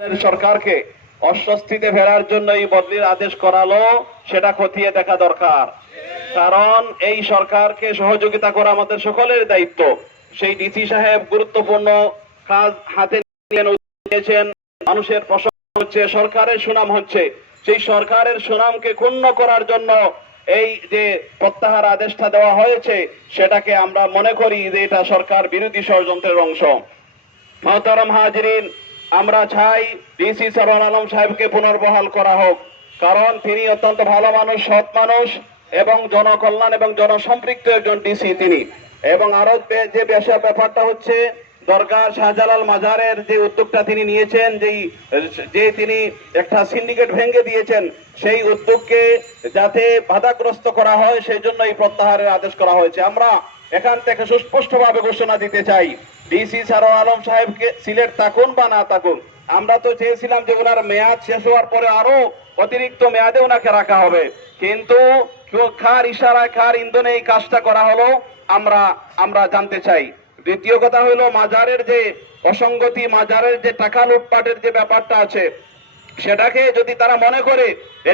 সরকারকে অস্বস্তিতে ফেরার জন্য এই বদলির আদেশ করালো, সেটা খতিয়ে দেখা দরকার। কারণ এই সরকারকে সহযোগিতা করা আমাদের সকলের দায়িত্ব। সেই ডিসি সাহেব গুরুত্বপূর্ণ কাজ হাতে নিয়েছেন। মানুষের প্রশংসা হচ্ছে, সরকারের সুনাম হচ্ছে। সেই সরকারের সুনামকে ক্ষুণ্ণ করার জন্য এই যে প্রত্যাহার আদেশটা দেওয়া হয়েছে, সেটাকে আমরা মনে করি যে এটা সরকার বিরোধী ষড়যন্ত্রের অংশ। মোহতারাম হাজিরিন, আমরা চাই ডিসি সরওয়ার আলম সাহেবকে পুনর্বহাল করা হোক। কারণ তিনি অত্যন্ত ভালো মানুষ, সৎ মানুষ এবং জনকল্যাণ এবং জনসম্পৃক্ত একজন ডিসি তিনি। এবং আরো যে ব্যাপারটা হচ্ছে, দরগা শাহজালাল মাজারের যে উদ্যোগটা তিনি নিয়েছেন, যে তিনি একটা সিন্ডিকেট ভেঙে দিয়েছেন, সেই উদ্যোগকে যাতে বাধাগ্রস্ত করা হয় সেই জন্য এই প্রত্যাহারের আদেশ করা হয়েছে। আমরা এখান থেকে সুস্পষ্টভাবে ঘোষণা দিতে চাই, ডিসি সরওয়ার আলম সাহেবকে সিলেট থাকুন বা না থাকুন, আমরা তো চেয়েছিলাম যে ওনার মেয়াদ শেষ হওয়ার পরে আরো অতিরিক্ত মেয়াদে ওনাকে রাখা হবে, কিন্তু কার ইশারায় কার ইন্ধনে এই কাজটা করা হলো আমরা জানতে চাই। দ্বিতীয় কথা হলো, মাজারের যে অসঙ্গতি, মাজারের যে টাকা লুটপাটের যে ব্যাপারটা আছে, সেটাকে যদি তারা মনে করে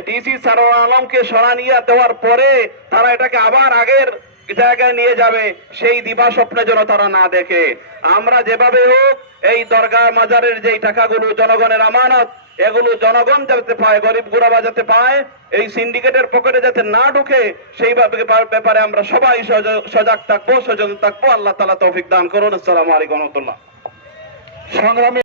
ডিসি সরওয়ার আলমকে সরানিয়া দেওয়ার পরে তারা এটাকে আবার আগের জায়গায় নিয়ে যাবে, সেই দিবা স্বপ্নে যেন তারা না দেখে। আমরা যেভাবে হোক এই দরগা মাজারের যে টাকাগুলো জনগণের আমানত, এগুলো জনগণ যাতে পায়, গরিব গুরাবা যাতে পায়, এই সিন্ডিকেটের পকেটে যাতে না ঢুকে, সেই ব্যাপারে আমরা সবাই সজাগ থাকবো, সচেতন থাকবো। আল্লাহ তাআলা তৌফিক দান করুন। আসসালামু আলাইকুম ওয়া রাহমাতুল্লাহ। সংগ্রামী